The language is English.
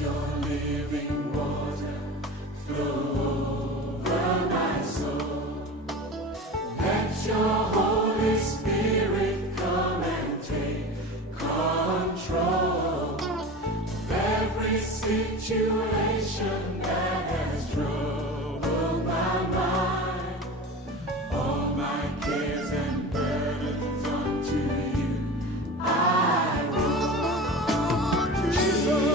your living water flow over my soul. Let your Holy Spirit come and take control of every situation that has troubled my mind. All my cares